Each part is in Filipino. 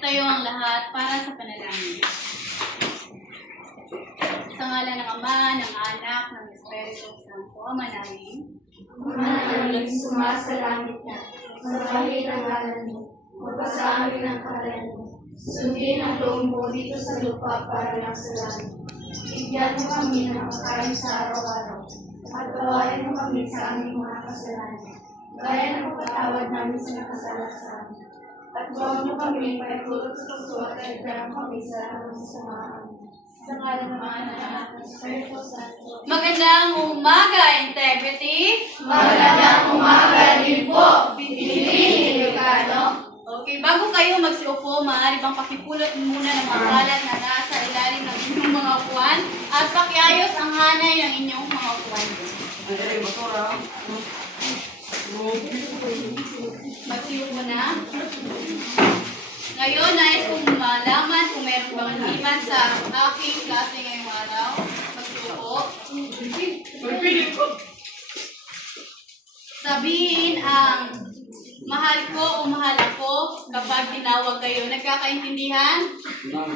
tayo ang lahat para sa panalangin. Sa ngalan ng Ama, ng Anak, ng Espiritu Santo, Ama namin. Ama namin, sumasalangit ka, magbahit ang ngalan mo, magpasa amin ang kaharian mo. Sundin ang loob mo dito sa lupa para lang sa langit. Bigyan mo kami ng pagkain sa araw-araw, at bawain mo kami sa aming mga kasalanan, gaya ng pagpatawad namin sa nakasala sa amin. At huwag mo kami maitulog sa puso at kaligtaan kami sa aming samahan. Sa ngalan ng Anak ng Espiritu Santo. Magandang umaga, Integrity! Magandang umaga din po, Pilipining Ilocano. Okay, bago kayo magsiupo, maaari bang pakipulot muna ng mga kalat na nasa ilalim ng inyong mga upuan at pakiayos ang hanay ng inyong mga upuan. Magsiupo na. Ngayon, nais kong malaman kung meron bang liman sa aking klase ngayong araw. Magsiupo. Sabihin ang mahal ko o mahal ako kapag tinawag kayo. Nagkakaintindihan?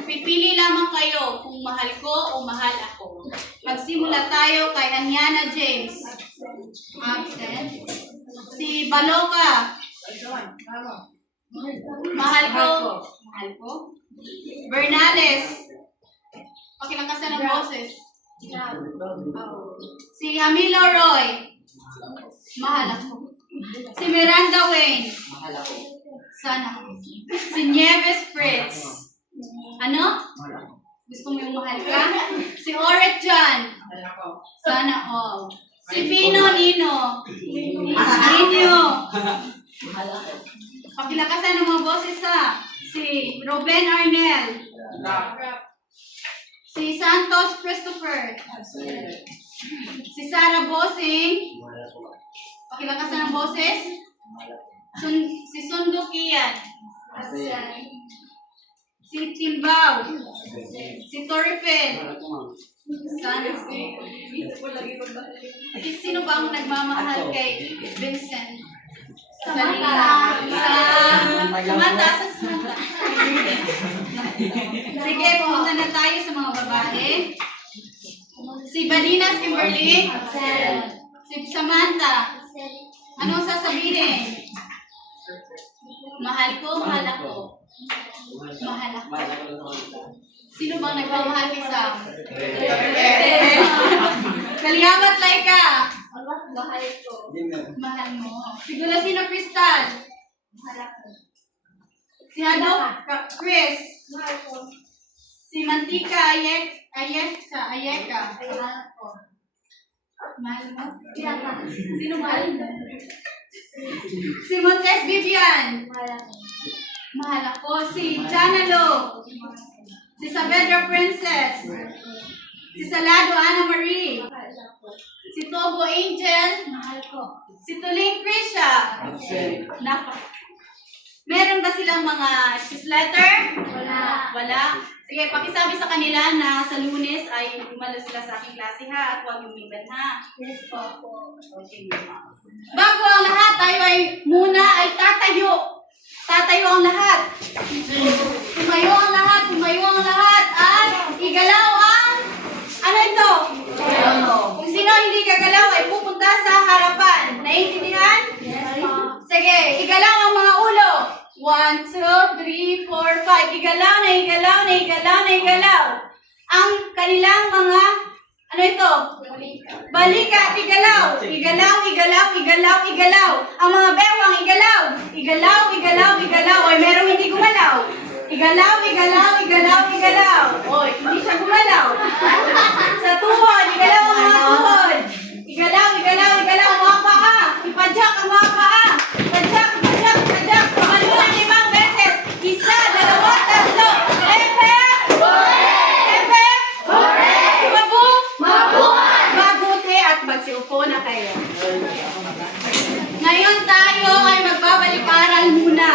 Pipili lamang kayo kung mahal ko o mahal ako. Magsimula tayo kay Anyana James. Absent. Si Baloka. Mahal ko. Mahal ko. Bernales. Pakilakasan ng boses. Si Hamilo Roy. Mahal ako. Si Miranda Wayne. Mahal ako. Sana. Si Nieves Fritz. Ano? Mahal ako. Gusto mo yung mahal ka? Si Oret John. Mahal ako. Sana all. Si Pino Nino. Nino. Mahal ako. Pakilakasan ng mga boses ha. Si Ruben Arnel. Si Santos Christopher. Si Sarah Bossing. Mahal ako. Pakilakasan ng boses. Mahal ako. Si Sundo Kian. Mahal Si Timbao. Si Toripin. ako, ma'am. Sana. Sino ba ang nagmamahal kay Vincent? Samantha. Samantha. Sige, pumunta na tayo sa mga babae. Si Balinas Kimberly. Si Samantha. Anong sasabihin? Mahal ko, mahal ako. Mahal ako. Mahal ako ng mga. Sino bang nagmamahal kay Sam? Kaliamat Laika. Mahal ko. Mahal mo. Si Gulasino Crystal. Mahal ako. Si Hadok Chris. Mahal ko. Si Mantika Ayeka. Mahal ko. Mahal mo? Mahal. Sino mahal mo? Si Montes Vivian. Mahal ako. Mahal ako. Si Janalo. Si Saavedra Princess. Si Salado Ana Marie. Mahal ako. Si Togo Angel. Mahal ko. Si Tuling Krisha. Nako. Meron ba silang mga letter? Wala. Wala? Sige, pakisabi sa kanila na sa Lunes ay dumalo sila sa aking klase ha at huwag yung miban ha. Yes po. Okay. Bago ang lahat, tayo ay muna ay tatayo. Tatayo ang lahat. Tumayo ang lahat, tumayo ang lahat at igalaw ang ano ito? Kung sino hindi gagalaw ay pupunta sa harapan. Naiintindihan? Yes po. Sige, igalaw ang mga ulo. 1, 2, 3, 4, 5. Igalaw na igalaw na igalaw na igalaw. Ang kanilang mga, ano ito? Balikat, igalaw. Igalaw, igalaw, igalaw, igalaw. Ang mga bewang, igalaw. Igalaw, igalaw, igalaw. Oy, merong hindi gumalaw. Igalaw, igalaw, igalaw, igalaw. Oy, hindi siya gumalaw. Sa tuhod, igalaw ang mga tuhod. Igalaw, igalaw, igalaw ang mga paa. Ipadyak ang mga paa. Ipadyak, ipadyak, ipadyak. Pakalunan 5 beses. 1, 2, 3. Efek! Efek! Mabu! Mabuti at magsiupo na kayo. Ngayon tayo ay magbabalik-aral muna.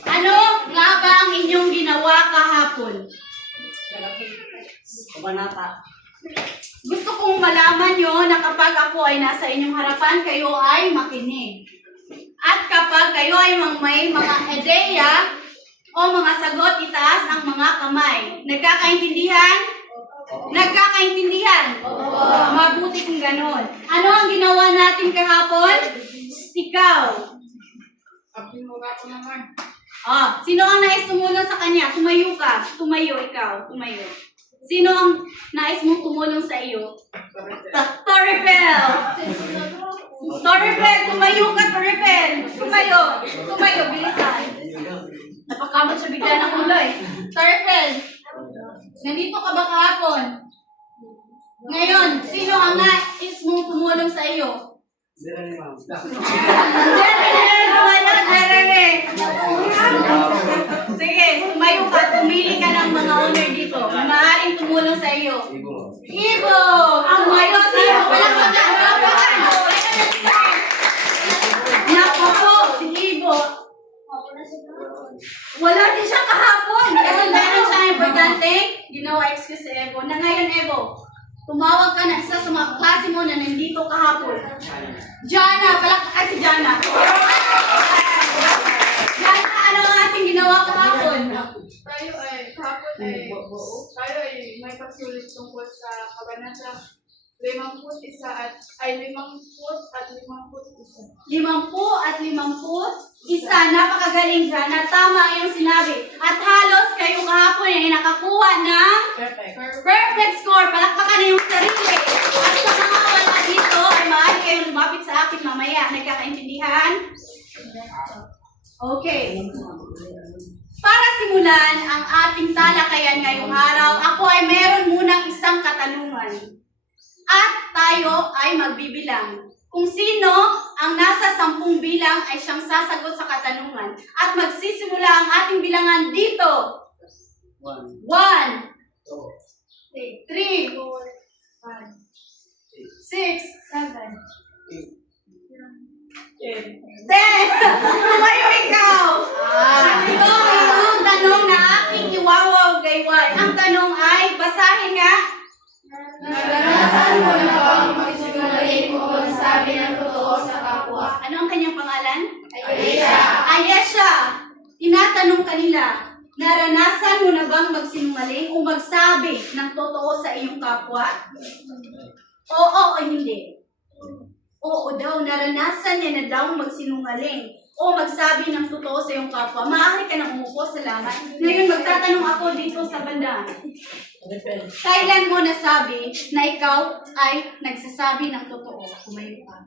Ano nga ba ang inyong ginawa kahapon? Kabanata. Gusto kong malaman nyo na kapag ako ay nasa inyong harapan, kayo ay makinig. At kapag kayo ay may mga ideya, O mga sagot, itaas ang mga kamay. Nagkakaintindihan? Nagkakaintindihan? Mabuti kung ganon. Ano ang ginawa natin kahapon? Ikaw. Sino ang nais tumulong sa kanya? Tumayo ka. Tumayo ikaw. Tumayo. Sino ang nais mong tumulong sa iyo? Toripel. Toripel, tumayo ka, Toripel. Tumayo. Tumayo, bilisan. Napakamot siya bigla ng ulo eh. Toripel, nandito ka ba kahapon? Ngayon, sino ang nais mong tumulong sa iyo? Sige, tumayo ka, tumili ka ng mga owner dito na maaaring tumulong sa iyo. Ibo! Tumayo siya! Palakpakan! Naku po, si Ibo. Wala din siya kahapon. Kasi meron siya importante, ginawa excuse si Evo. Na ngayon, Evo, tumawag ka na isa sa mga klase mo na nandito kahapon. Jana, palakpakan si Jana. Jana, ano ang ating ginawa kahapon? Tayo ay may pagsulit tungkol sa kabanata 50 at 50 isa. 50 at 50 isa. Napakagaling dyan. Na tama ang iyong sinabi. At halos kayo kahapon ay nakakuha ng perfect score. Palakpakan na yung sarili. At sa mga wala dito ay maaari kayong lumapit sa akin mamaya. Nagkakaintindihan? Okay. Para simulan ang ating talakayan ngayong araw, ako ay meron munang isang katanungan. At tayo ay magbibilang. Kung sino ang nasa 10 bilang ay siyang sasagot sa katanungan. At magsisimula ang ating bilangan dito. 1, 3, 4, 5, 6, 7, 10. Tumayo ikaw! Ito ang tanong na aking iwawaw gayway. Ang tanong ay, basahin nga. Naranasan mo na ba ang magsinungaling o magsabi ng totoo sa kapwa? Ano ang kanyang pangalan? Ayesha. Ayesha, tinatanong kanila, naranasan mo na bang magsinungaling o magsabi ng totoo sa iyong kapwa? Oo o hindi? Oo daw, naranasan niya na daw magsinungaling o magsabi ng totoo sa iyong kapwa. Maaari ka nang umupo, salamat. Ngayon magtatanong ako dito sa banda. Kailan mo nasabi na ikaw ay nagsasabi ng totoo? Kumayo ka.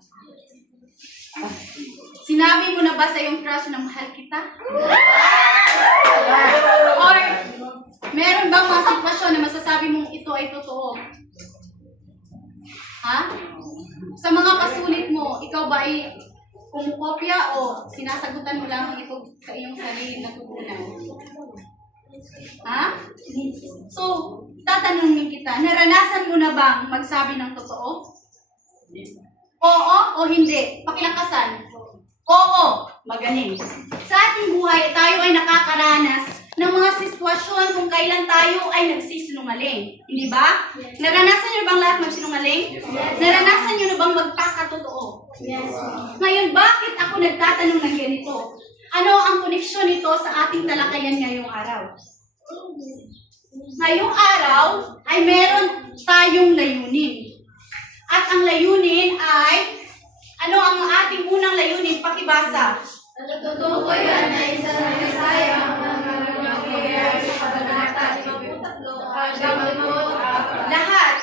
Sinabi mo na ba sa iyong crush na mahal kita? Or meron bang mga sitwasyon na masasabi mong ito ay totoo? Ha? Sa mga pasulit mo, ikaw ba ay kumukopya o sinasagutan mo lamang ito sa iyong sarili na tutunan? Ha? So, tatanungin kita, naranasan mo na bang magsabi ng totoo? Oo o hindi? Pakilakasan. Oo, magaling. Sa ating buhay, tayo ay nakakaranas ng mga sitwasyon kung kailan tayo ay nagsisinungaling. Hindi ba? Naranasan niyo na bang lahat magsinungaling? Naranasan niyo na bang magpakatotoo? Ngayon, bakit ako nagtatanong ng ganito? Ano ang koneksyon nito sa ating talakayan ngayong araw? Ngayong araw ay meron tayong layunin. At ang layunin ay, ano ang ating unang layunin? Pakibasa. Natutukoyan na isa na Isaya ang mga nangyayari sa kabanata 53 hanggang 54. Lahat.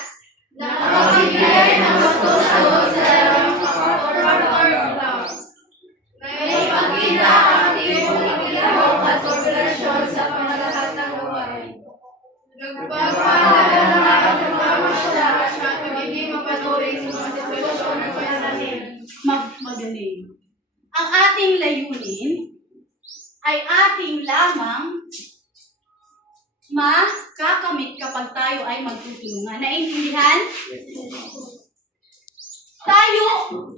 Nakapagigay ng pagtusagot sa dalawang kapatid. May pagkita ang tiyong ikilaw at populasyon sa pangalahat ng buhay. Nagpapahalaga ng ating mga masyarakat sa pagiging mapanuri sa mga sitwasyon ng pananahin. Magaling. Ang ating layunin ay ating lamang makakamit kapag tayo ay magtutulungan. Naintindihan? Tayo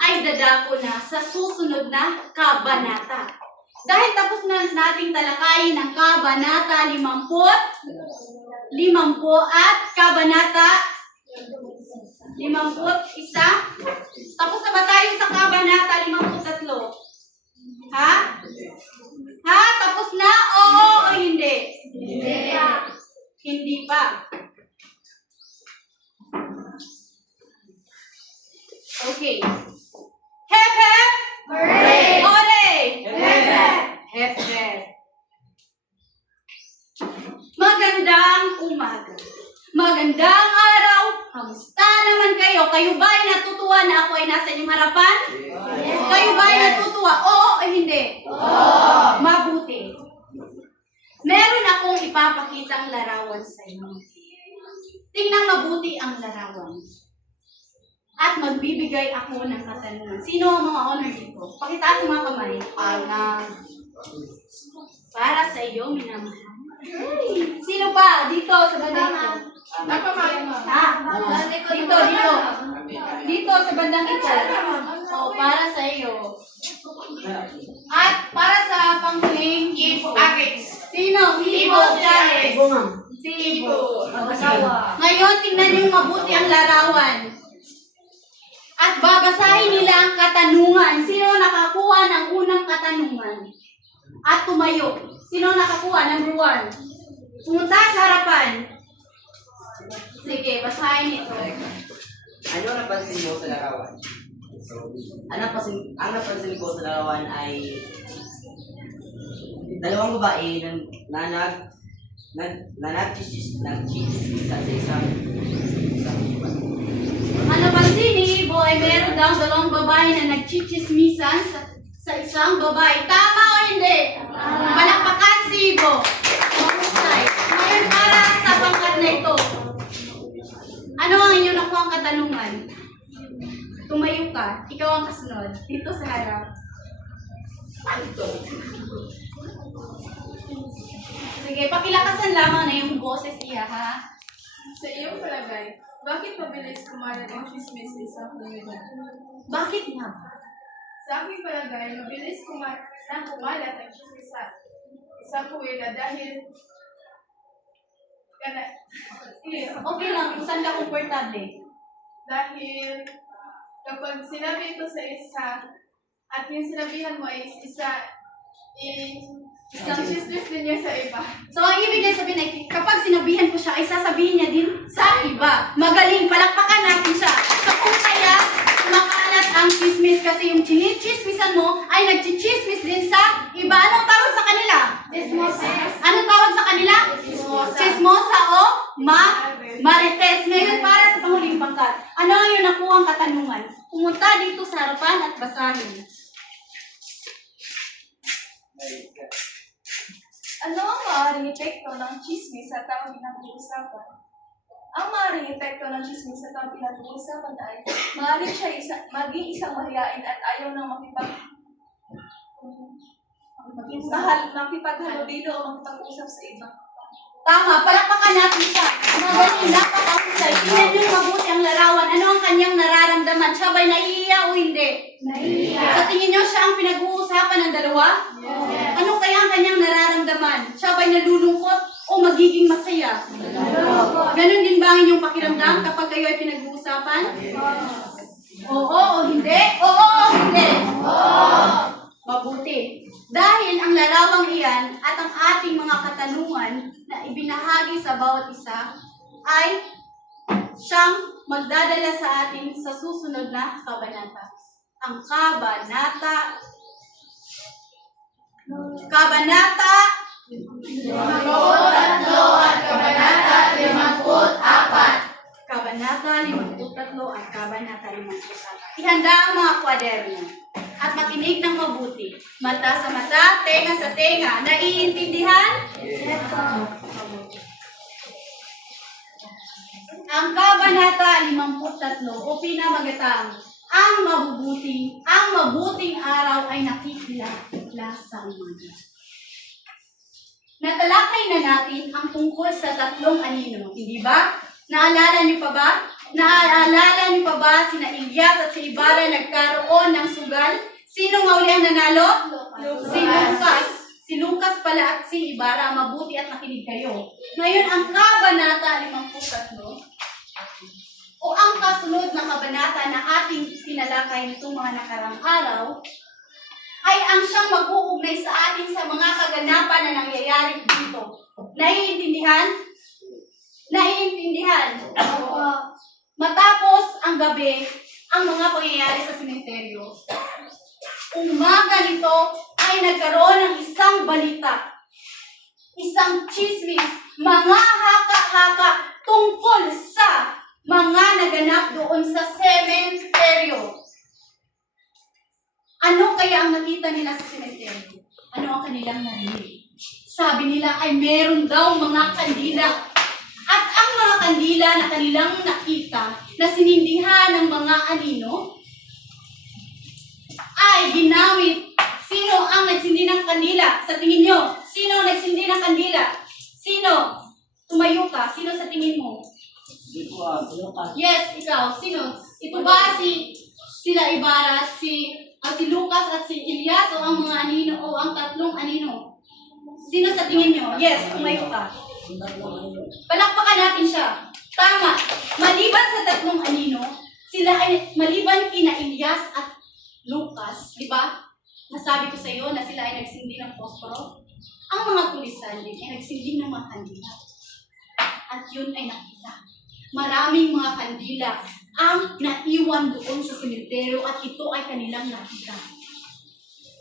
ay dadako na sa susunod na kabanata. Dahil tapos na nating talakayin ang kabanata 50 at kabanata 51. Tapos na ba tayo sa kabanata 53? Ha? Ha? Tapos na? Oo o Okay. Hep, hep! Hooray! Hooray! Hep, hep! Hep, hep! Magandang umaga. Magandang araw. Kamusta naman kayo? Kayo ba ay natutuwa na ako ay nasa inyong harapan? Kayo ba ay natutuwa? Oo o hindi? Oo. Mabuti. Meron akong ipapakitang larawan sa inyo. Tingnan mabuti ang larawan. At magbibigay ako ng katanungan. Sino ang mga honor dito? Pakitaas ang mga kamay. Para sa iyo, minamahal. Sino pa? Dito, sa bandang ito. Dito. Dito, sa bandang ito. O, para sa iyo. At para sa panghuling Ibo. Sino? Ibo. Si Ibo. Ngayon, tingnan niyo mabuti ang larawan. At babasahin nila ang katanungan. Sino nakakuha ng unang katanungan? At tumayo. Sino nakakuha? Number 1. Pumunta sa harapan. Sige, basahin ito. Ano napansin mo sa larawan? Ang napansin ko sa larawan ay dalawang babae na nagchichismisan sa isang iba. Ang napansin ni Ibo ay meron daw dalawang babae na nagchichismisan sa isang babae. Tama o hindi? Palakpakan si Ibo. Mahusay. Ngayon para sa pangkat na ito. Ano ang inyong nakuha katanungan? Tumayo ka. Ikaw ang kasunod. Dito sa harap. Sige, pakilakasan lamang na yung boses niya, ha? Sa iyong palagay, bakit mabilis kumalat ang chismis sa isang komunidad? Bakit nga? Sa aking palagay, mabilis kumalat ang chismis sa isang komunidad dahil Okay lang, kung saan ka komportable. dahil kapag sinabi ito sa isa at yung sinabihan mo ay isang chismis din niya sa iba. So, ang ibig niya sabihin ay, kapag sinabihan ko siya, ay sasabihin niya din sa iba. Magaling, palakpakan natin siya. So, kung kaya, makalat ang chismis kasi yung chinichismisan mo ay nagchichismis din sa iba. Anong tawag sa kanila? Chismosa. Anong tawag sa kanila? Chismosa. Chismosa o marites. Ngayon, para sa panghuling pangkat, ano ang iyong nakuhang katanungan? Pumunta dito sa harapan at basahin. Ano ang maaaring epekto ng chismis sa taong pinag-uusapan? Ang maaaring epekto ng chismis sa taong pinag-uusapan ay maaaring siya maging isang mahiyain at ayaw nang makipaghalubilo o makipag-usap sa iba. Tama, palakpakan natin siya. Magaling, napakahusay. Tingnan niyo mabuti ang larawan. Ano ang kanyang nararamdaman? Siya ba'y naiiyak o hindi? Naiiyak. Sa tingin niyo siya ang pinag-uusapan ng dalawa? Yes. Ano kaya ang kanyang nararamdaman? Siya ba'y nalulungkot o magiging masaya? Ganon din ba ang inyong pakiramdam kapag kayo ay pinag-uusapan? Oo o hindi? Oo o hindi? Mabuti. Dahil ang larawang iyan at ang ating mga katanungan na ibinahagi sa bawat isa ay siyang magdadala sa atin sa susunod na kabanata. Ang Kabanata 53 at Kabanata 54. Kabanata 53 at Kabanata 54. Ihanda ang mga kwaderno at makinig ng mabuti. Mata sa mata, tenga sa tenga. Naiintindihan? Yes. Mabuti. Ang Kabanata 53 o pinamagatang ang mabuting araw ay nakikilala sa umaga. Natalakay na natin ang tungkol sa tatlong anino, hindi ba? Naalala niyo pa ba? Naalala niyo pa ba sina Ilyas at si Ibarra nagkaroon ng sugal? Sino nga uli ang nanalo? Si Lucas. Si Lucas pala at si Ibarra. Mabuti at makinig kayo. Ngayon, ang Kabanata 53 o ang kasunod na kabanata na ating tinalakay nitong mga nakarang araw ay ang siyang mag-uugnay sa atin sa mga kaganapan na nangyayari dito. Naiintindihan? Naiintindihan? Matapos ang gabi, ang mga pangyayari sa sementeryo. Umaga nito ay nagkaroon ng isang balita, isang chismis, mga haka-haka tungkol sa mga naganap doon sa sementeryo. Ano kaya ang nakita nila sa sementeryo? Ano ang kanilang narinig? Sabi nila ay meron daw mga kandila. At ang mga kandila na kanilang nakita na sinindihan ng mga anino ay ginamit. Sino ang nagsindi ng kandila? Sa tingin nyo, sino ang nagsindi ng kandila? Sino? Tumayo ka. Sino sa tingin mo? Yes, ikaw. Sino? Ito ba sila Ibarra, si Lucas at si Elias o ang mga anino o ang tatlong anino? Sino sa tingin nyo? Yes, tumayo ka. Palakpakan natin siya. Tama. Maliban sa tatlong anino, sila ay maliban kina Elias at Lucas, di ba? Nasabi ko sa iyo na sila ay nagsindi ng posporo. Ang mga tulisan din ay nagsindi ng mga kandila. At yun ay nakita. Maraming mga kandila ang naiwan doon sa sementeryo at ito ay kanilang nakita.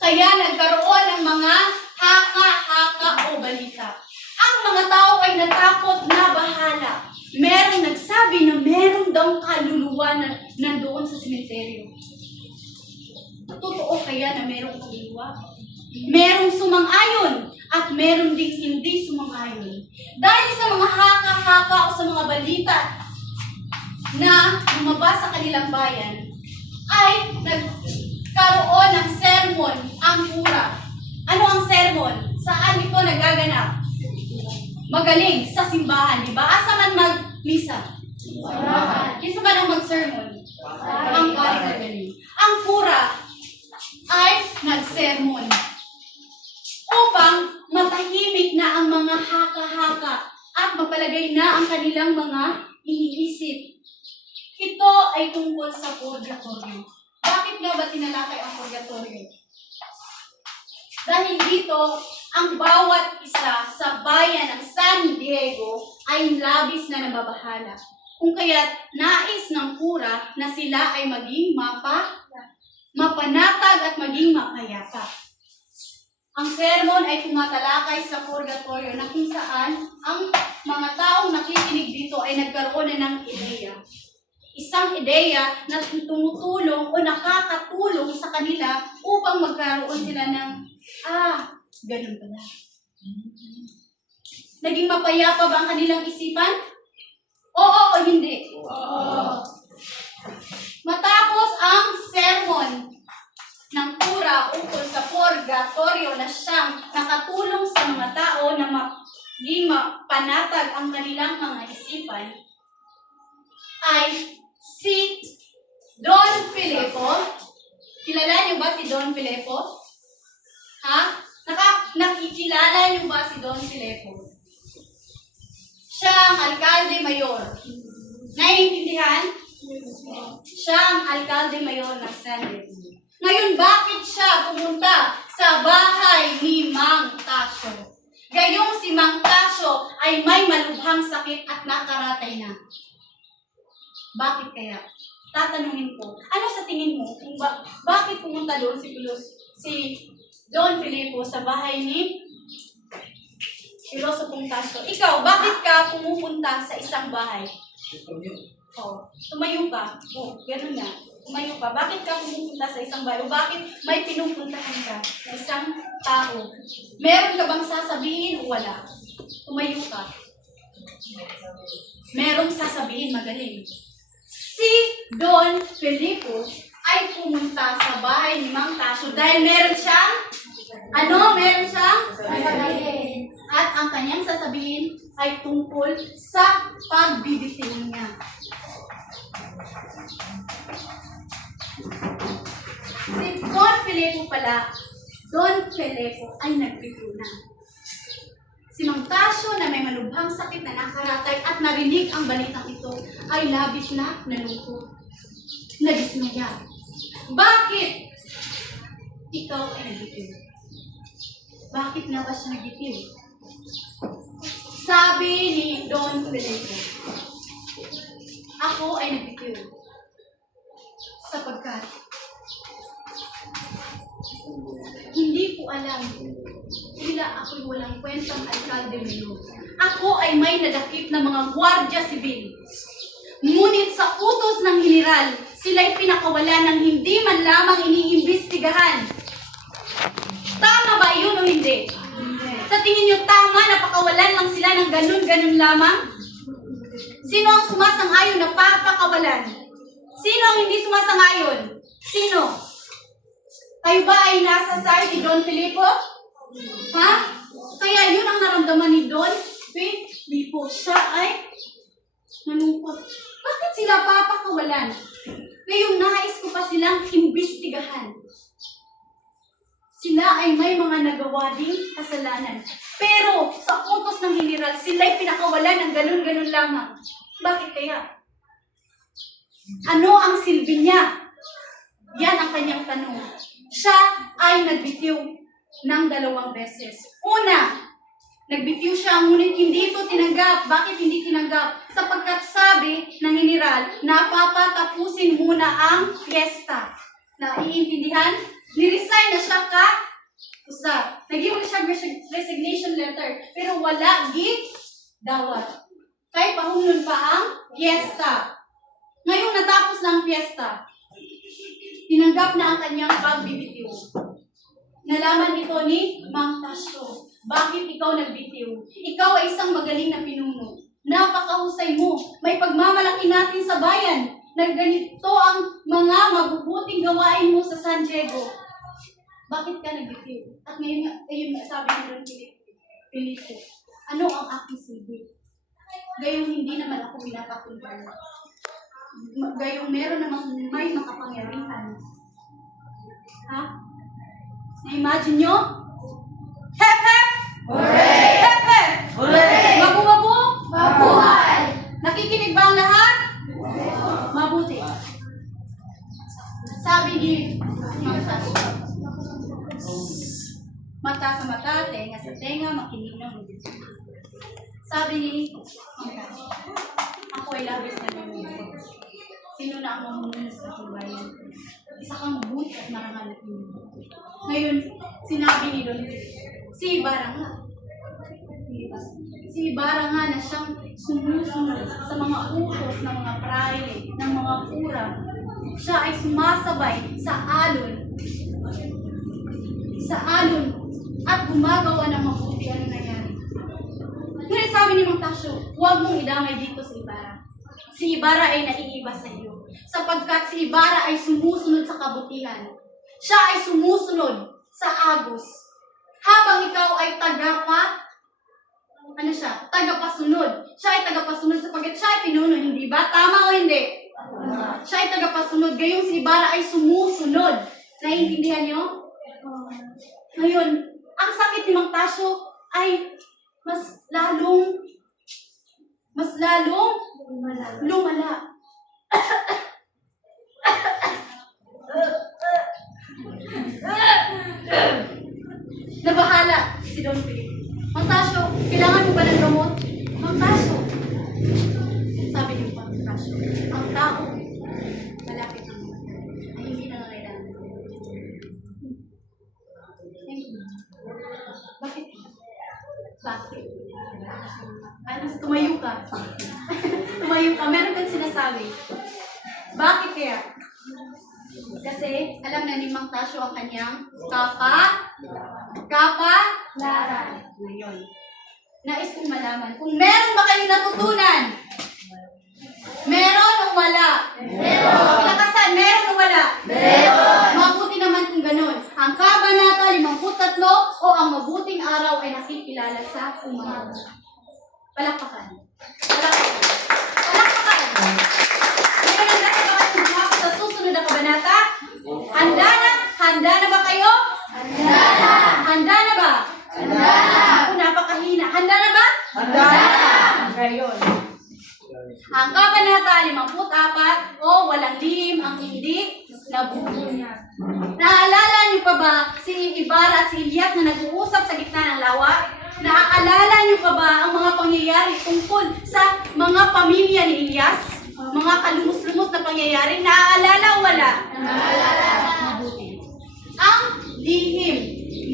Kaya nagkaroon ng mga haka-haka o balita. Ang mga tao ay natakot na bahala. Merong nagsabi na meron daw kaluluwa na nandoon sa sementeryo. Totoo kaya na merong kaluluwa? Merong sumang-ayon at meron ding hindi sumang-ayon. Dahil sa mga haka-haka o sa mga balita na lumabas sa kanilang bayan, ay nagkaroon ng sermon ang kura. Ano ang sermon? Saan ito nagaganap? Magaling, sa simbahan, di ba? Asa man mag-misa? Simbahan. Isa ba nang mag-sermon? Ang galing. Ang kura ay nag-sermon upang matahimik na ang mga haka-haka at mapalagay na ang kanilang mga iniisip. Ito ay tungkol sa purgatorio. Bakit nga ba tinalakay ang purgatorio? Dahil dito, ang bawat isa sa bayan ng San Diego ay labis na nababahala. Kung kaya't nais ng kura na sila ay maging mapanatag at maging mapayapa. Ang sermon ay tumatalakay sa purgatorio na kung saan ang mga taong nakikinig dito ay nagkaroon na ng ideya. Isang ideya na tumutulong o nakakatulong sa kanila upang magkaroon sila ng, ganun pala. Naging mapayapa ba ang kanilang isipan? Oo o hindi? Oo. Matapos ang sermon ng kura ukol sa purgatorio na siyang nakatulong sa mga tao na maging mapanatag ang kanilang mga isipan, ay si Don Filipo. Kilala niyo ba si Don Filipo? Ha? Nakikilala niyo ba si Don Filipo? Siya ang alkalde mayor. Naiintindihan? Siya ang alkalde mayor ng San Diego. Ngayon, bakit siya pumunta sa bahay ni Mang Tasio? Gayong si Mang Tasio ay may malubhang sakit at nakaratay na. Bakit kaya? Tatanungin ko, ano sa tingin mo kung bakit pumunta doon si Don Filipo sa bahay ni Filosofong Tasio? Ikaw, bakit ka pumupunta sa isang bahay? Tumayo ka. Ganun na. Tumayo ka. Bakit ka pumupunta sa isang bahay? O bakit may pinupuntahan ka na isang tao? Meron ka bang sasabihin o wala? Tumayo ka. Merong sasabihin, magaling. Si Don Filipo ay pumunta sa bahay ni Mang Tasio dahil meron siyang meron siyang sasabihin. At ang kanyang sasabihin ay tungkol sa pagbibitiw niya. Si Don Filipo ay nagbitiw na. Si Mang Tasio na may malubhang sakit na nakaratay at narinig ang balitang ito ay labis na nalungkot. Nadismaya. Bakit ikaw ay nagbitiw? Bakit nga ba siya nagbitiw? Sabi ni Don Filipo, ako ay nagbitiw. sapagkat hindi ko alam. Tila ako'y walang kwentang alkalde ngayon. Ako ay may nadakip na mga gwardya sibil. Ngunit sa utos ng general, sila'y pinakawalan ng hindi man lamang iniimbestigahan. Tama ba yun o hindi? Sa tingin niyo tama na pakawalan lang sila ng ganun-ganun lamang? Sino ang sumasang-ayon na papakawalan? Sino ang hindi sumasang-ayon? Sino? Kayo ba ay nasa side ni Don Filipo? Ha? Kaya yun ang naramdaman ni Don Filipo. Siya ay nalungkot. Bakit sila papakawalan? Ngayong nais ko pa silang imbestigahan. Sila ay may mga nagawa ding kasalanan. Pero sa utos ng general, sila'y pinakawalan ng ganun-ganun lamang. Bakit kaya? Ano ang silbi niya? Yan ang kanyang tanong. Siya ay nagbitiw ng 2 beses. Una, nagbitiw siya, ngunit hindi ito tinanggap. Bakit hindi tinanggap? Sapagkat sabi ng general, napapatapusin muna ang fiesta. Naiintindihan? Niresign na siya usap. Nag-iwan siya resignation letter, pero wala dawat. Kaya pahunod pa ang fiesta. Ngayon natapos na ang fiesta. Tinanggap na ang kanyang pagbibitiw. Nalaman ito ni Mang Tasyo. Bakit ikaw nagbitiw? Ikaw ay isang magaling na pinuno. Napakahusay mo. May pagmamalaki natin sa bayan. Nagganito ang mga mabubuting gawain mo sa San Diego. Bakit ka nagbitiw? At ngayon nga sabi ni Don Filipo, ano ang aking silbi? Gayong hindi naman ako pinapatuloy. Gayong meron namang may makapangyarihan. Ha? Na-imagine nyo? Hep hep! Hooray! Hep hep! Hooray! Mabu-mabu? Mabuhay! Nakikinig ba ang lahat? Mabuti. Sabi ni Mang Tasyo, mata sa mata, tenga sa tenga, makinig ng mabuti. Sabi ni Mang Tasyo, ako ay labis na namimili. Sino na ang mamunas sa aking bayan? Isa kang mabuti at marangal na pinuno. Ngayon, sinabi ni Don, si Ibarra nga. Si Ibarra nga na siyang sumusunod sa mga utos ng mga praile, ng mga kura. Siya ay sumasabay sa alon at gumagawa ng mabuti ano nangyari. Ngunit sabi ni Mang Tasyo, huwag mong idamay dito si Ibarra. Si Ibarra ay naiiba sa iyo, sapagkat si Ibarra ay sumusunod sa kabutihan. Siya ay sumusunod sa agos. Habang ikaw ay tagapasunod. Siya ay tagapasunod sapagkat siya ay pinuno, hindi ba? Tama o hindi? Siya ay tagapasunod. Gayong si Ibarra ay sumusunod. Naiintindihan niyo? Ngayon, ang sakit ni Mang Tasyo ay mas lalong lumala. Nabahala si Don Filipo. Mang Tasyo, kailangan mo ba ng gamot? Mang Tasyo. Sabi ni Mang Tasyo, ang tao, malapit ang mga ay hindi nangangailangan. Bakit? Ano, tumayo ka. Meron kang sinasabi. Bakit kaya? Kasi alam na ni Mang Tasyo ang kanyang kapalaran. Ngayon, nais kong malaman kung meron ba kayong natutunan? Meron o wala? Meron. Lakasan, meron o wala? Meron. Mabuti naman kung ganun. Ang Kabanata 53 o ang mabuting araw ay nakikilala sa umaga. Palakpakan. Ngayon ang nasa ba kayong bumako sa susunod na kabanata? Handa na ba kayo? Handa na ba? Ako napakahina. Handa na ba? Ngayon. Ang Kabanata 54 o walang lihim ang hindi nabubunyag. Naaalala niyo pa ba si Ibarra at si Elias na nag-uusap sa gitna ng lawa? Naaalala niyo pa ba ang mga pangyayari tungkol sa mga pamilya ni Elias? mga kalumos-lumos na pangyayari, naaalala o wala? Mabuti. Ang lihim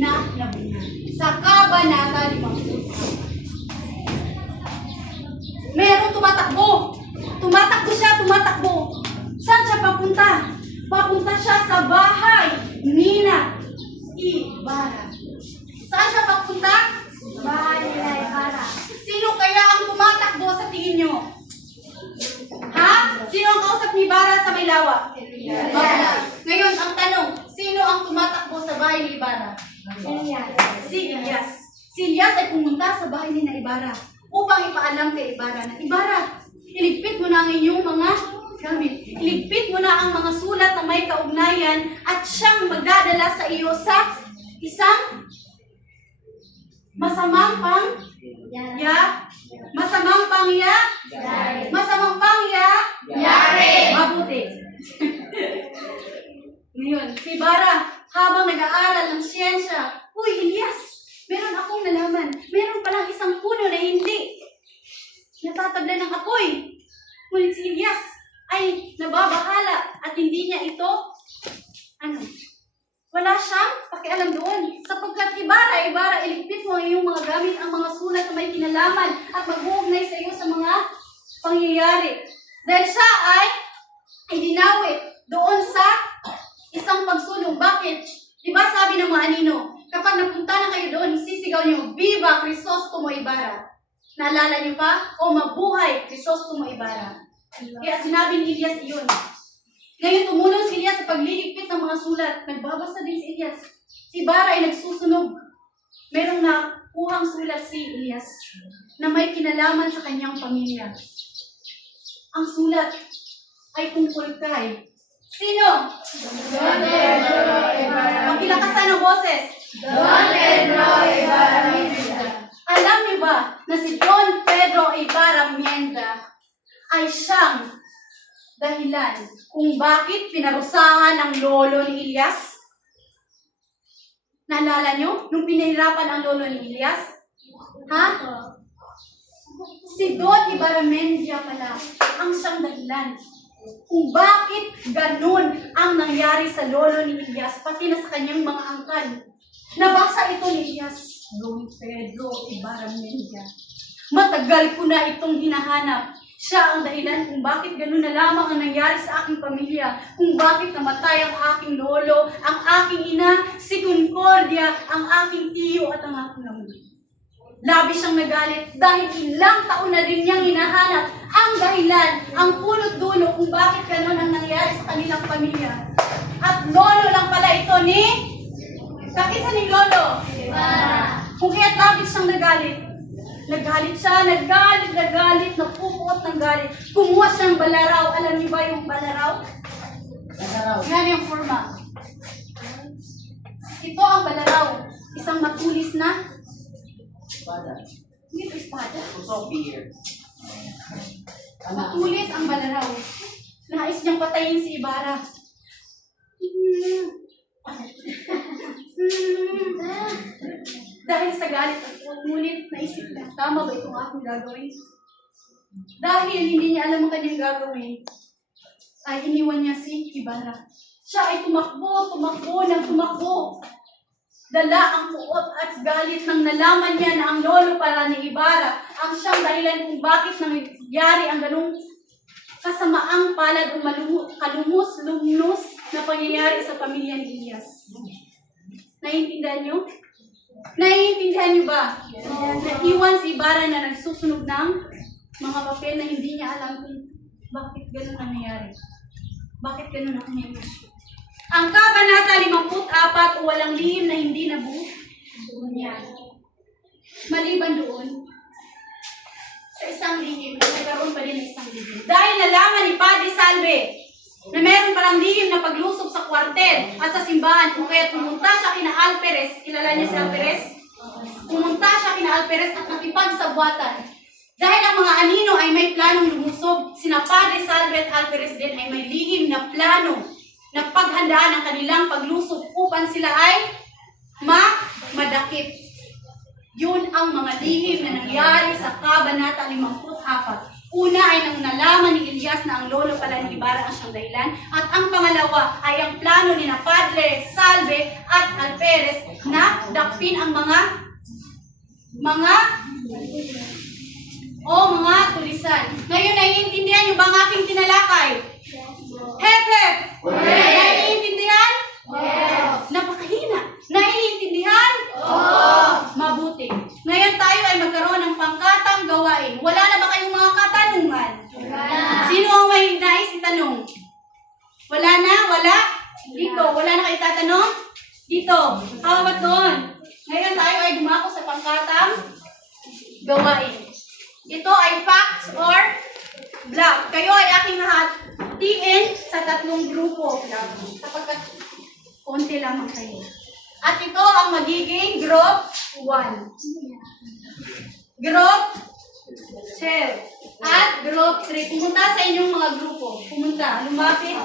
na nabunga sa Kabanata 50. Merong tumatakbo. Tumatakbo siya, tumatakbo. Saan siya papunta? Papunta siya sa bahay ni Ibarra. Saan siya papunta? Bahay nila Ibarra. Sino kaya ang tumatakbo sa tingin nyo? Ha? Sino ang kausap ni Ibarra sa Maylawa? Ibarra. Ngayon, ang tanong, sino ang tumatakbo sa bahay ni Ibarra? Elias. Si Ilyas. Si Ilyas ay pumunta sa bahay ni Ibarra upang ipaalam kay Ibarra na, Ibarra, iligpit mo na ang inyong mga gamit. Iligpit mo na ang mga sulat na may kaugnayan at siyang magdadala sa iyo sa isang masamang pangyayari. Mabuti. Ngayon, si Ibarra, habang nag-aaral ng siyensya, Uy, Elias, meron akong nalaman. Meron palang isang puno na hindi natatabla ng apoy. Ngunit si Elias ay nababahala at hindi niya ito, wala siyang pakialam doon. Sapagkat Ibarra, iligpit mo ang iyong mga gamit, ang mga sulat na may kinalaman at mag-uugnay sa iyo sa mga pangyayari. Dahil siya ay idinawit doon sa isang pagsulong. Bakit? Diba sabi ng mga anino, kapag napunta na kayo doon, sisigaw niyo, Viva Crisostomo Ibarra. Naalala niyo pa? O mabuhay Crisostomo Ibarra. Kaya sinabi ni Elias iyon. Ngayon tumulong si Elias sa pagliligpit ng mga sulat. Nagbabasa din si Elias. Si Ibarra ay nagsusunog. Merong nakuhang sulat si Elias na may kinalaman sa kanyang pamilya. Ang sulat ay tungkol kay sino? Don Pedro Ibarra. Magkilakasan ng boses. Don Pedro Ibarra. Alam niyo ba na si Don Pedro Ibarra Mienda ay siyang dahilan kung bakit pinarusahan ang lolo ni Elias? Naalala niyo? Nung pinahirapan ang lolo ni Elias? Ha? Si Don Ibarra Mienda pala ang siyang dahilan kung bakit ganun ang nangyari sa lolo ni Elias, pati na sa kanyang mga angkan. Nabasa ito ni Elias. Don Pedro Ibarra Mienda. Matagal ko na itong hinahanap. Siya ang dahilan kung bakit ganun na lamang ang nangyari sa aking pamilya, kung bakit namatay ang aking lolo, ang aking ina, si Concordia, ang aking tiyo at ang aking amo. Labis siyang nagalit dahil ilang taon na rin niyang hinahanap ang dahilan, ang punot-dulo kung bakit ganun ang nangyari sa kanilang pamilya. At lolo lang pala ito ni... Kakisa ni lolo? Kung kaya't labis siyang nagalit. Nagalit siya, nagalit, napupuot ng galit. Kumuha siyang balaraw. Alam niyo ba yung balaraw? Balaraw. Yan yung forma. Ito ang balaraw. Isang matulis na, Espada. hindi ito espada. Kusok here. Matulis ang balaraw. Nais niyang patayin si Ibarra. Dahil sa galit at ngunit naisip na, tama ba itong aking gagawin? Dahil hindi niya alam ang kanyang gagawin, ay iniwan niya si Ibarra. Siya ay tumakbo ng tumakbo. Dala ang puot at galit nang nalaman niya na ang lolo para ni Ibarra ang siyang dahilan kung bakit nangyari ang ganung kasamaang palad o kalumos-lumnos na pangyayari sa pamilya ni Elias. Naiintindihan niyo? Naiintindihan niyo ba? Naiwan si Ibarra na nagsusunog ng mga papel na hindi niya alam kung bakit ganun ang nangyari. Bakit ganun ang nangyari? Ang Kabanata 54 o walang lihim na hindi nabubunyag. Maliban doon, sa isang lihim, nagkaroon pa din ng isang lihim. Dahil nalaman ni Padre Salve na meron palang lihim na paglusob sa kwartel at sa simbahan, kung kaya pumunta siya kina Alperes, kilala niya si Alperes? Pumunta siya kina Alperes at nakipagsabwatan. Dahil ang mga anino ay may planong lumusob, sina Padre Salve at Alperes din ay may lihim na plano na paghandaan ang kanilang paglusob upang sila ay madakip. Yun ang mga lihim na nangyari sa Kabanata 54 Una ay nang nalaman ni Elias na ang lolo pala ni Ibarra ang siyang dahilan. At ang pangalawa ay ang plano ni na Padre Salve at Alperes na dakpin ang mga tulisan. Ngayon, naiintindihan niyo ba ang aking tinalakay? Hep, hep! Naiintindihan? Napakahina. Naiintindihan? Mabuti. Ngayon tayo ay magkaroon ng pangkatang gawain. Wala na ba kayong mga katanungan? Sino ang may nais itanong? Wala na? Wala? Dito. Wala na kayo tatanong? Dito. How about doon? Ngayon tayo ay dumako sa pangkatang gawain. Ito ay facts or bluff. Kayo ay aking hatiin sa tatlong grupo. Sapagkat konti lamang kayo. At ito ang magiging group 1. Group 2. At group 3. Pumunta sa inyong mga grupo. Pumunta. Lumapit.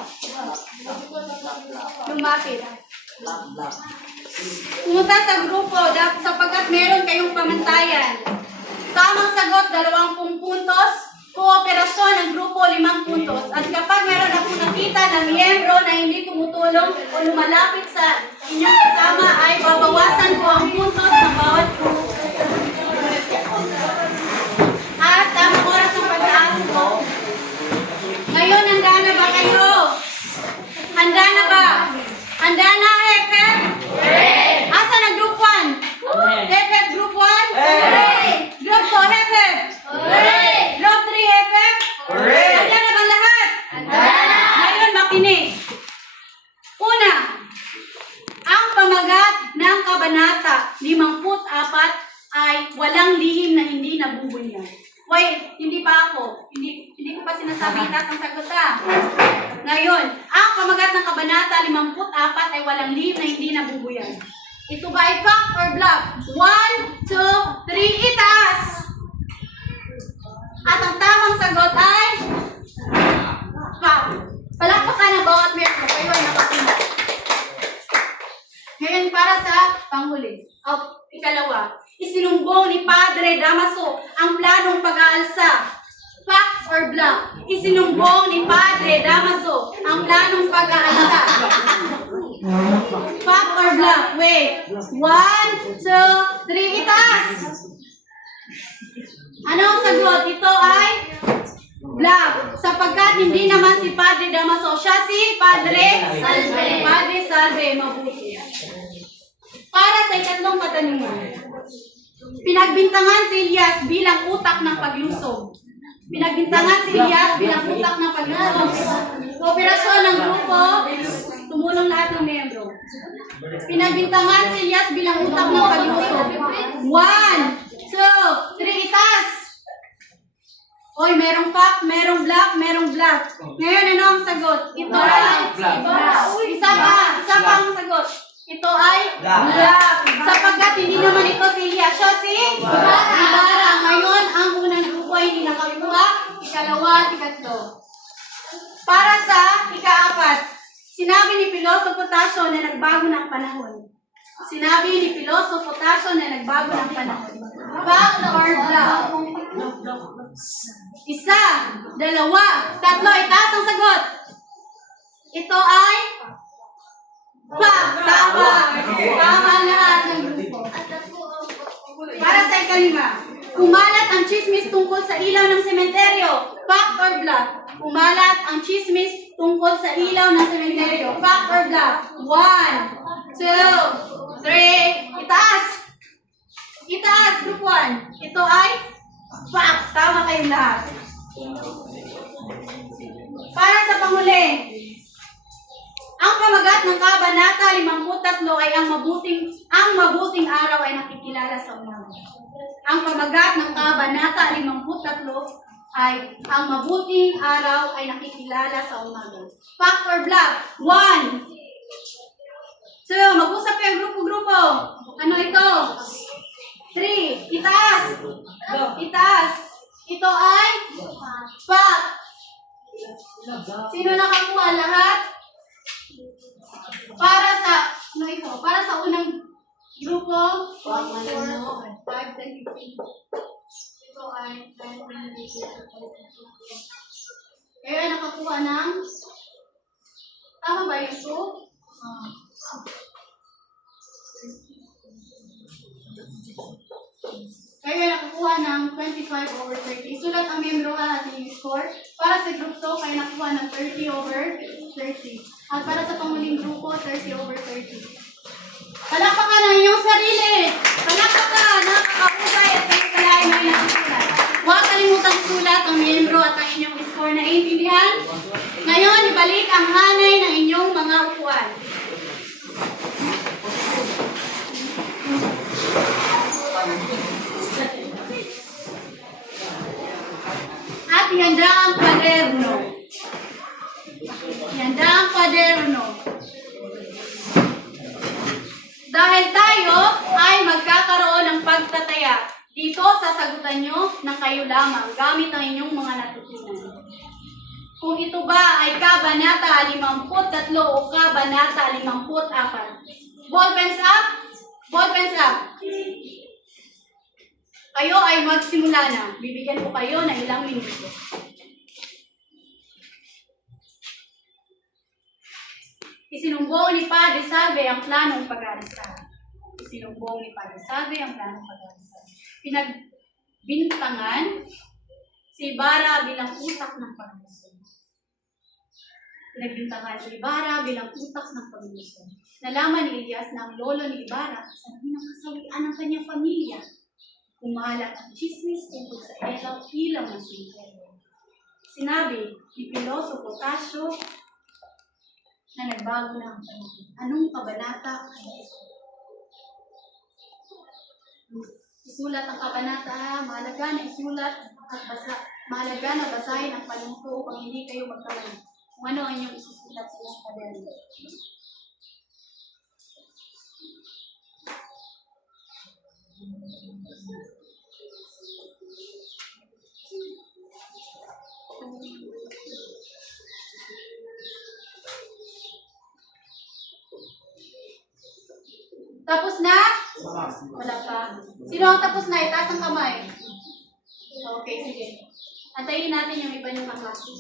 Pumunta sa grupo sapagkat meron kayong pamantayan. Tamang sagot, 20 puntos. Kooperasyon ng grupo, 5 puntos. At kapag meron akong nakita na miyembro na hindi tumutulong o lumalapit sa inyong kasama, ay babawasan ko ang puntos ng bawat grupo. At tamang oras ng pagtaas ko. Ngayon, handa na ba kayo? Handa na ba? Handa na, Hepe? Asa na group 1? Hepe, group 1? Group 2, Hepe? Group 3, Hepe? Handa na ba lahat? Ngayon, makinig. Una, ang pamagat ng Kabanata 54 ay walang lihim na hindi nabubunyag. Wait, hindi pa ako. Hindi ko pa sinasabi itaas ang sagot ha. Ngayon, ang pamagat ng Kabanata 54 ay walang lihim na hindi nabubunyag. Ito ba ay fact or bluff? 1, 2, 3, itaas! At ang tamang sagot ay fact. Palakpakan ang bawat membro. Kayo ay nakapunta. Ngayon, para sa panghuli. Ikalawa, isinumbong ni Padre Damaso ang planong pag-aalsa. Fact or bluff? Isinumbong ni Padre Damaso ang planong pag-aalsa. Fact or bluff? Wait. 1, 2, 3, itaas! Ano ang sagot? Ito ay bluff. Sapagkat hindi naman si Padre Damaso. Siya si Padre Salve. Padre Salve, mabuti. Para sa ikatlong katanungan. Pinagbintangan si Elias bilang utak ng paglusog. Pinagbintangan si Elias bilang utak ng paglusog. Kooperasyon ng grupo, tumulong lahat ng membro. Pinagbintangan si Elias bilang utak ng paglusog. 1, 2, 3, itaas! Oy, merong fact, merong bluff. Ngayon, ano ang sagot? Ito ay bluff. Isa pa ang sagot. Ito ay bluff. Sapagkat hindi naman ito si Elias. Siya si Ibarra. Ngayon, ang unang grupo ay hindi nakakuha. Ikalawa at ikatlo. Para sa ika-4, sinabi ni Piloso Potasio na nagbago ng panahon. Sinabi ni Piloso Potasio na nagbago ng panahon. Fact or bluff? Isa, dalawa, tatlo. Itaas ang sagot. Ito ay fact. Tama. Tama lahat ng grupo. Para sa ikalima, kumalat ang chismis tungkol sa ilaw ng sementeryo. Fact or bluff? Kumalat ang chismis tungkol sa ilaw ng sementeryo. Fact or bluff? 1, 2, 3, itaas! Itaas, group 1. Ito ay fact. Tama kayong lahat. Para sa panghuli, ang pamagat ng Kabanata 53 ay ang mabuting araw ay nakikilala sa umaga. Ang pamagat ng Kabanata 53 ay ang mabuting araw ay nakikilala sa umaga. Fact or bluff? 1. So, mag-usap kayo grupo-grupo. Ano ito? 3. Itaas. Itaas. Ito ay fact. Sino nakakuha lahat? Para sa ano ito? Para sa unang grupo, 1, 4, 5, 10, 15. Ito ay 10, 15, Kayo ay nakakuha ng, tama ba yung 2? Kayo ay nakakuha ng 25/30. Isulat ang miyembro at ating score. Para sa group 2, kayo nakakuha ng 30/30. At para sa panguling grupo, 30/30. Palakpakan ang inyong sarili! Palakpakan! Nakakahusay at nakakalain na inakasulat. Huwag kalimutan sulat ang miyembro at ang inyong score. Naiintindihan? Ngayon, ibalik ang hanay ng inyong mga upuan. At ihanda ang kwaderno. Ihanda ang kwaderno. Dahil tayo ay magkakaroon ng pagtataya, dito sasagutan nyo ng kayo lamang gamit ang inyong mga natutunan. Kung ito ba ay Kabanata 53 o Kabanata 54. Ballpens up? Ballpens up. Kayo ay magsimula na. Bibigyan ko kayo ng ilang minuto. Isinumbong ni Padre Salve ang planong pag-aarisal. Isinumbong ni Padre Salve ang planong pag-aarisal. Pinagbintangan si Ibarra bilang utak ng pagluson. Pinagbintangan si Ibarra bilang utak ng pagluson. Nalaman ni Elias na ang lolo ni Ibarra sa kasawian ng kanyang pamilya. Kumalat ang chismis tungkol sa ilaw ng simenteryo. Sinabi ni Piloso Potasio na nagbago na ang panahon. Anong kabanata ay ito? Isulat ang kabanata, mahalaga na isulat at mahalaga na basahin ang panungko upang hindi kayo magkamali. Kung ano ang inyong isusulat sa iyong kabanata. Tapos na? Wala pa. Sino ang tapos na? Itaas ang kamay. Okay, sige. Antayin natin yung iba niyong kaklase.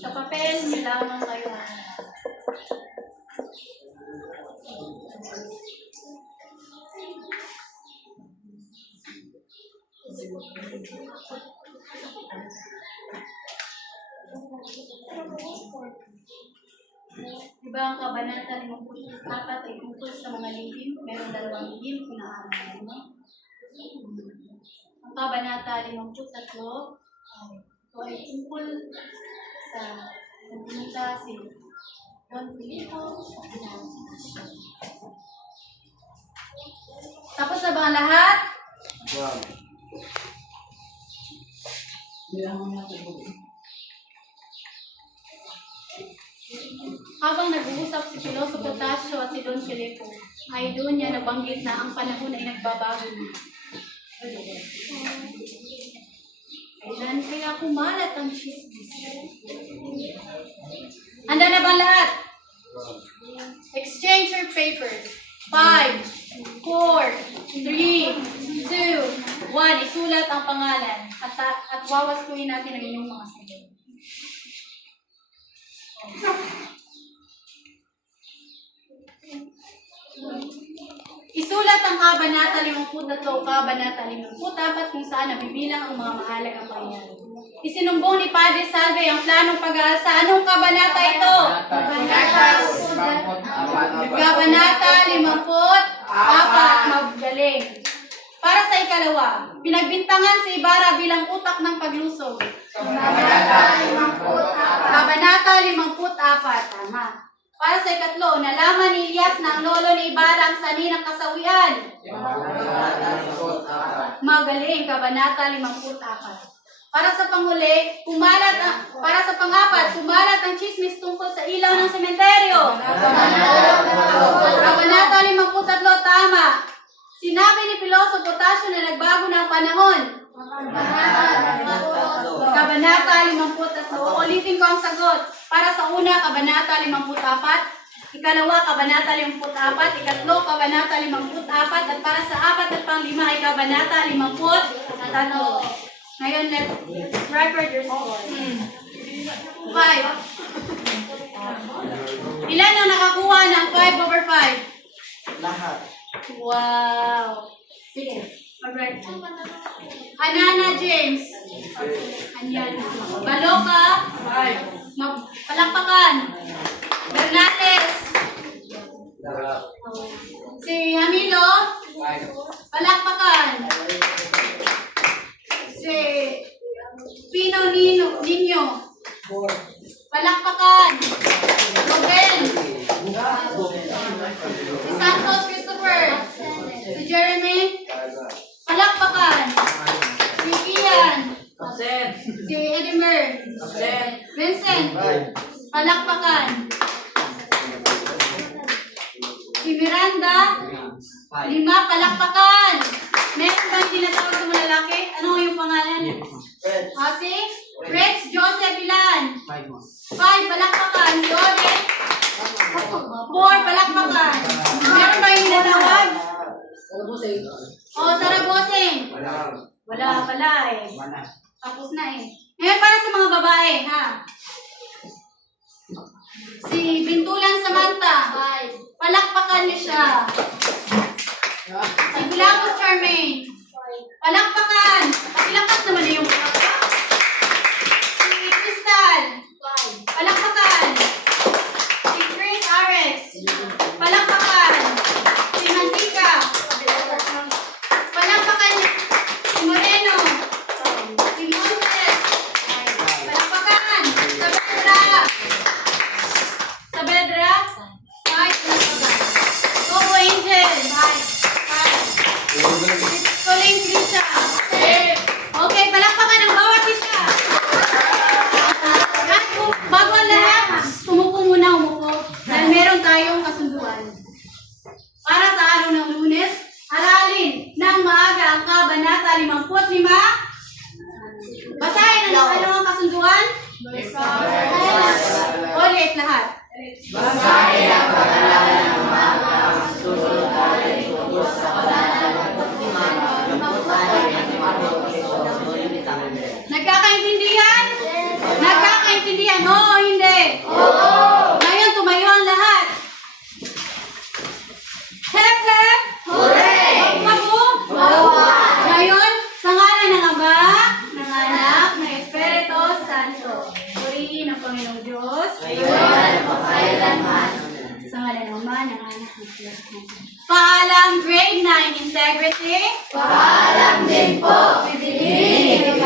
Sa papel, nilamang kayo. Diba ang kabanata 54 ay tungkol sa mga lihim? Meron 2 lihim, pinaaral mo. Ang kabanata 53 ito ay tungkol sa pumunta si Don Filipo sa pinansin. Tapos na ba ang lahat? Habang nag-uusap si Piloso Potasio at si Don Filipo, ay doon niya nabanggit na ang panahon ay nagbabago na. Kailan kaya kumalat ang chismis? Handa na ba ang lahat? Exchange your papers. 5, 4, 3, 2, 1. Isulat ang pangalan at wawastuin natin ang inyong mga sagot. Isulat ang Kabanata 53 o Kabanata 54 kung saan nabibilang ang mga mahalagang pangyayari. Isinumbong ni Padre Salve ang planong pag-aasa. Anong kabanata ito? Kabanata 54. Magaling. Para sa ikalawa, pinagbintangan si Ibarra bilang utak ng paglusog. Kabanata 54. Tama. Para sa ikatlo, nalaman ni Elias na ang lolo ni Ibarra ang sanhi ng kasawian. Magaling. Kabanata 54. Para sa panghuli, para sa pang-apat, kumalat ang chismis tungkol sa ilaw ng sementeryo. Kabanata 53, tama. Sinabi ni Piloso Potasio na nagbago na ang panahon. Kabanata 53. Ulitin ko ang sagot. Para sa una, Kabanata 54. Ikalawa, Kabanata 54. Ikatlo, Kabanata 54. At para sa apat at pang-5 ay Kabanata 53. Ngayon, let's record your score. 5. Ilan ang nakakuha ng 5/5? Lahat. Wow. Sige. Alright. Anana James. Anyana. Baloka. Palakpakan. Bernales. Si Hamilo. Palakpakan. Si Pino Nino. Palakpakan. Robel. Si Santos Christopher. Si Jeremy. Palakpakan. Si Ian. Absent. Si Edimer. Absent. Vincent. Palakpakan. Si Miranda. 5. Palakpakan. Meron bang tinatawag sa mga lalaki? Ano yung pangalan? Si Rex Joseph Ilan. 5. Palakpakan. Si Ore. 4. Palakpakan. Meron ba yung tinatawag? Sarah Boseng. Wala pala eh. Tapos na eh. Ngayon para sa mga babae, ha? Si Bintulan Samantha. Palakpakan niyo siya. Si Bilabos Charmaine. Palakpakan. Pakilakas naman na yung palakpak. Si Crystal. Palakpakan. Si Chris Ares. Palakpakan. Si Mantika. Palakpakan. Si Moreno. Si Montes. Palakpakan. Saavedra. 5. Palakpakan. Coco Angel. 5. Colleen Grisha. Okay, palakpakan ang bawat isa. At bago ang lahat, umupo muna, umupo. Dahil meron tayong kasunduan. Para sa araw ng Lunes, aralin ng maaga ang Kabanata 55. Basahin ang ang kasunduan. Ulit lahat. Basahin ang pag-aralan ng mga susunod natin tungkol sa Nagkakaintindihan? Nagkakaintindihan? Oo, hindi? Oo! Ngayon, tumayo ang lahat. Hep, hep! Hooray! Mabu? Ngayon, sa ngalan ng Ama, ng Anak, ng Espiritu Santo. Purihin ang Panginoong Diyos. Sa ngalan ng Ama, ng Anak, ng Espiritu Santo. Paalam grade 9 integrity. Paalam din po. Piliin